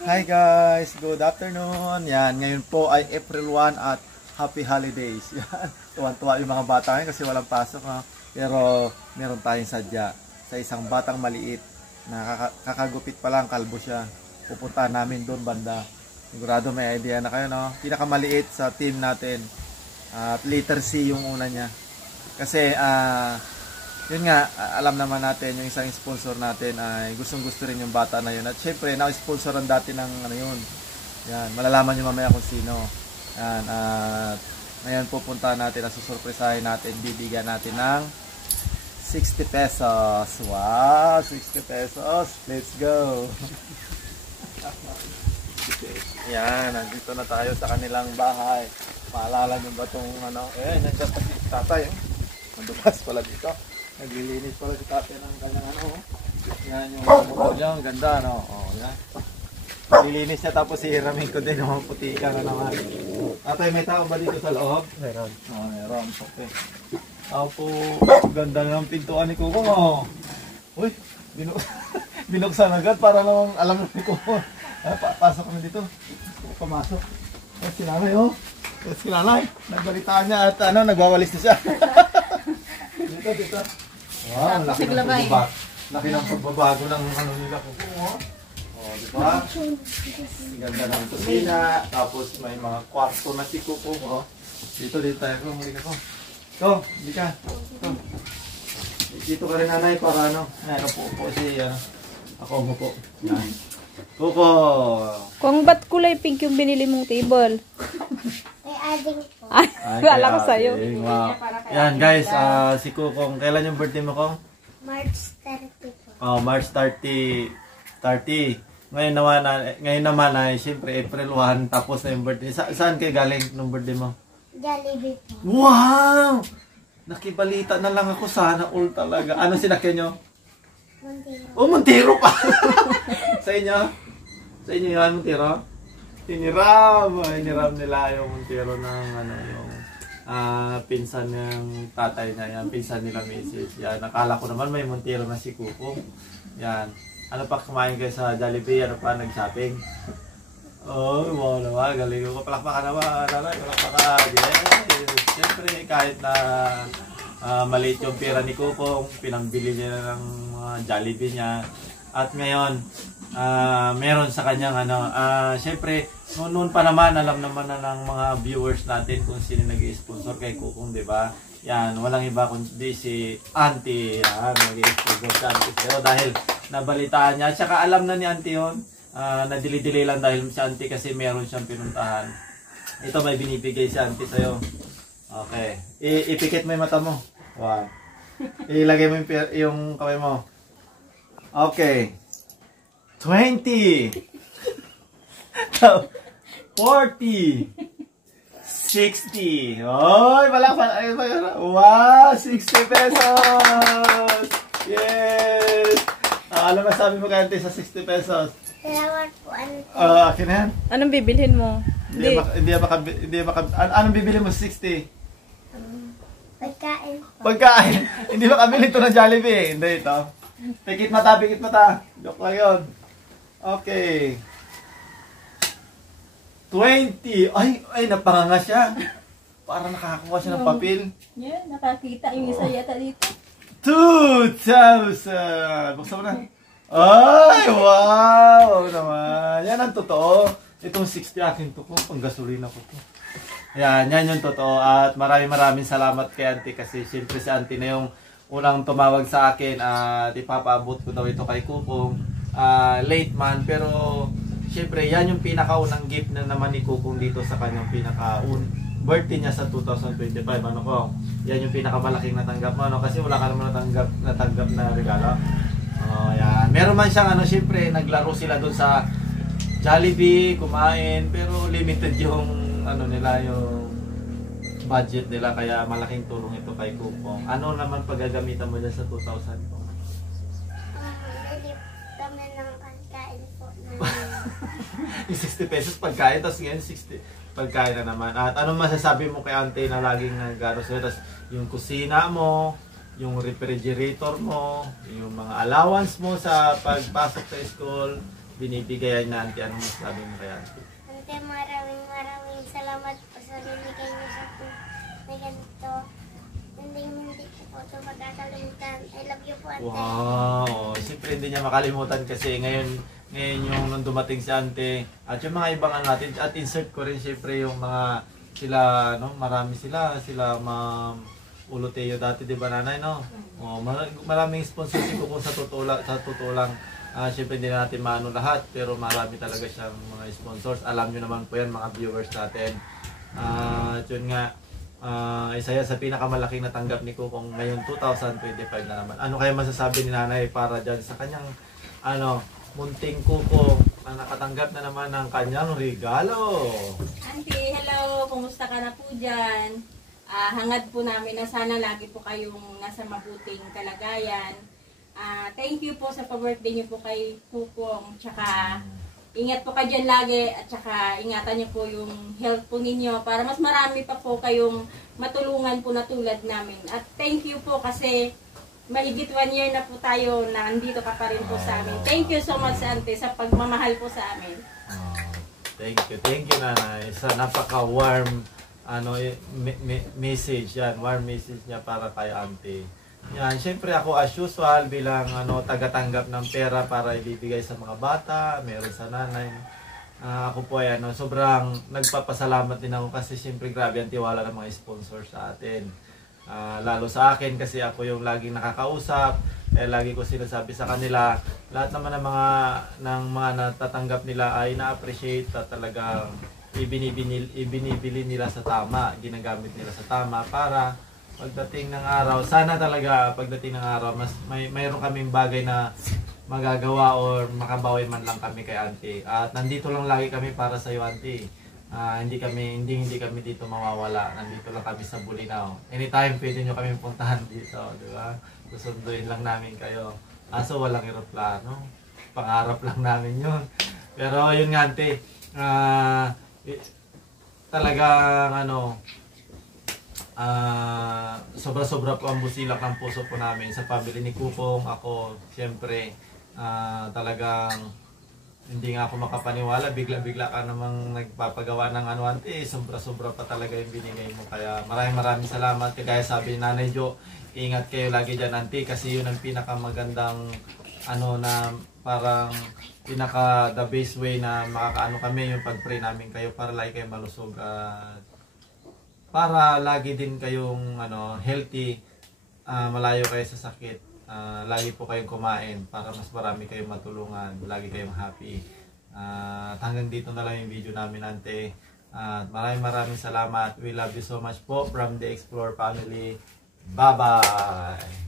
Hi guys, good afternoon. Yan, ngayon po ay April 1 at Happy Holidays. Yan, tuwan-tuwa yung mga bata ngayon kasi walang pasok. Ha? Pero meron tayong sadya sa isang batang maliit na kakagupit pa lang, kalbo siya. Pupuntahan namin doon banda. Sigurado may idea na kayo, no? Pinakamaliit sa team natin. At letter C yung una niya. Kasi, yun nga, alam naman natin, yung isang sponsor natin ay gustong-gusto rin yung bata na yun. At syempre, na-sponsoran dati ng ano yun. Yan, malalaman nyo mamaya kung sino. Yan, at ngayon pupunta natin, nasusurpresahin natin, bibigyan natin ng 60 pesos. Wow, 60 pesos. Let's go. Yan, nandito na tayo sa kanilang bahay. Maalala nyo ba itong ano? Nandiyan pa si tatay. Mandulas pala dito. Naglilinis pala si tatay ng kanyang ano. Yan yung motor niya. Ang ganda, no? Yan. Naglilinis niya tapos hihiramin ko din. Mga puti ka na naman. Tatay, may tao ba dito sa loob? Meron. Meron. Okay. Apo, ganda ng pintuan ni Kuko. Uy, binuksan agad para namang alam ni Kuko. Pasok kami dito. Pumasok. Si nanay, oh. Si nanay. Nagbalitaan niya at nagwawalis na siya. Dito. Wow, laki ng pagbabago. Laki ng pagbabago ng ano nila Kuko. Diba? Ganda ng kusina. Tapos may mga kwarto na si Kuko. Dito tayo. Muli ka ko. Ito, hindi ka. Ito. Dito ka rin nanay para ano. Upo si ako upo. Yan. Kuko. Kung ba't kulay pink yung binili mong table? May ading po. Wala ko sa'yo. Wow. Yan guys, si Kukong, kailan yung birthday mo, Kong? March 30 po. March 30. Ngayon naman ay siyempre April 1 tapos na yung birthday. Saan kayo galing nung birthday mo? Jollibee po. Wow! Nakibalita na lang ako, sana all talaga. Ano sinakyan nyo? Montero. Montero pa! Sa inyo? Sa inyo yan, Montero? Hiniram nila yung Montero ng yung pinsan ng tatay niya. Yan, pinsan nila Mrs. Yan, nakala ko naman may Montero na si Kuko. Yan. Ano pa kumain kayo sa Jollibee? Ano pa, nag-shopping? Wow naman, galing ko. Palakpakan naman, palakpakan. Yes. Siyempre, kahit na maliit yung pera ni Kuko, pinambili niya ng Jollibee niya. At ngayon, meron sa kanyang siyempre, noon pa naman, alam naman na ng mga viewers natin kung sino nag-i-sponsor kay Kukong, di ba? Yan, walang iba kundi si Auntie. Yan, nag-i-sponsor si Auntie sa'yo dahil nabalitaan niya. At saka alam na ni Auntie yun, nadili-dili lang dahil si Auntie kasi meron siyang pinuntahan. Ito may binibigay si Auntie sa'yo. Okay. Ipikit mo yung mata mo. Wow. Ilagay mo yung kamay mo. Okay. 20. 40. 60. Oy, malakpan. Wow, 60 pesos. Yes. Ano masabi mo kaya sa 60 pesos? Salamat po, Akin na yan. Anong bibilhin mo? Anong bibili mo sa 60? Pagkain po. Pagkain. Hindi ba kabili ito ng Jollibee? Hindi ito. Pikit mata. Joke lang yun. Okay. 20. Ay, napanganga siya. Parang nakakuha siya ng papel. Yeah, nakakita yung isa yata dito. 2,000. Buksan mo na. Ay, wow naman. Yan ang totoo. Itong 60 akin to ko. Pang gasolina ko to. Yan yung totoo. At maraming salamat kay Auntie kasi siyempre si Auntie na yung unang tumawag sa akin at ipapaabot ko daw ito kay Kukong. Late man, pero siyempre yan yung pinakaunang gift na naman ni Kukong dito sa kanyang birthday niya sa 2025. Ano ko? Yan yung pinakamalaking natanggap mo, kasi wala ka naman natanggap na regalo. Yan. Meron man siyang siyempre naglaro sila doon sa Jollibee, kumain, pero limited yung nila, yung budget nila, kaya malaking tulong ito kay Kukong. Ano naman paggagamitan mo dyan sa 2,000 po? Bili kami ng pagkain po. Yung 60 pesos pagkain, tapos ngayon 60 pagkain na naman. At anong masasabi mo kay Auntie na laging nag-aaral sa'yo? Tapos yung kusina mo, yung refrigerator mo, yung mga allowance mo sa pagpasok sa school, binibigay na auntie. Anong masasabi mo kay auntie? Ante, maraming salamat po sa binigay niyo sa akin na ganito. Hindi ko po ito magkakalimutan. I love you po, ante. Wow! Siyempre hindi niya makalimutan kasi ngayon yung nung dumating si ante at yung mga ibang natin at insert ko rin siyempre yung mga sila, no? Marami sila Ma'am Uloteo dati, di ba nanay, no? Oh, maraming sponsorship ko sa totoo lang. Siyempre hindi na natin maano lahat pero marami talaga siyang mga sponsors. Alam nyo naman po yan mga viewers natin. At yun nga, isa yan sa pinakamalaking natanggap ni Kukong ngayon 2025 na naman. Ano kaya masasabi ni nanay para dyan sa kanyang munting Kukong na nakatanggap na naman ng kanyang regalo? Auntie, hello! Kumusta ka na po dyan? Hangad po namin na sana lagi po kayong nasa mabuting kalagayan. Thank you po sa pa-birthday niyo po kay Kukong. Tsaka ingat po kayo dyan lagi at tsaka ingatan niyo po yung health po ninyo para mas marami pa po kayong matulungan po na tulad namin. At thank you po kasi mahigit 1 year na po tayo na andito ka pa rin po sa amin. Thank you so much, Auntie, sa pagmamahal po sa amin. Thank you nanay. Sa napaka-warm message yan, warm message niya para kay auntie. Yan, syempre ako as usual bilang tagatanggap ng pera para ibibigay sa mga bata, meron sa nanay. Ako po ay sobrang nagpapasalamat din ako kasi syempre grabe ang tiwala ng mga sponsor sa atin. Lalo sa akin kasi ako yung laging nakakausap, lagi ko sinasabi sa kanila, lahat naman ng mga natatanggap nila ay na-appreciate at talagang ibinibili nila sa tama, ginagamit nila sa tama para pagdating ng araw, sana talaga pagdating ng araw mayroon kaming bagay na magagawa or makabawi man lang kami kay auntie. At nandito lang lagi kami para sa iyo, auntie. Hindi kami dito mawawala. Nandito lang kami sa Bulinaw. Anytime pwede nyo kami puntahan dito, di ba? Susunduin lang namin kayo. Aso walang eroplano. Pangarap lang namin yun. Pero yun nga, auntie. Talagang sobra-sobra po ang busilak ng puso po namin sa family ni Kukong. Ako, siyempre, talagang hindi nga ako makapaniwala, bigla-bigla ka namang nagpapagawa ng auntie, sobra-sobra pa talaga yung binigay mo. Kaya maraming salamat. Kaya sabi ni Nanay Jo, ingat kayo lagi dyan, auntie, kasi yun ang pinakamagandang na parang pinaka the best way na makakaano kami yung pag-pray namin kayo para lagi kayo malusog at para lagi din kayong healthy, malayo kayo sa sakit, lagi po kayong kumain para mas marami kayong matulungan, lagi kayong happy. Hanggang dito na lang yung video namin, auntie. Maraming salamat. We love you so much po from the Explore family. Bye bye.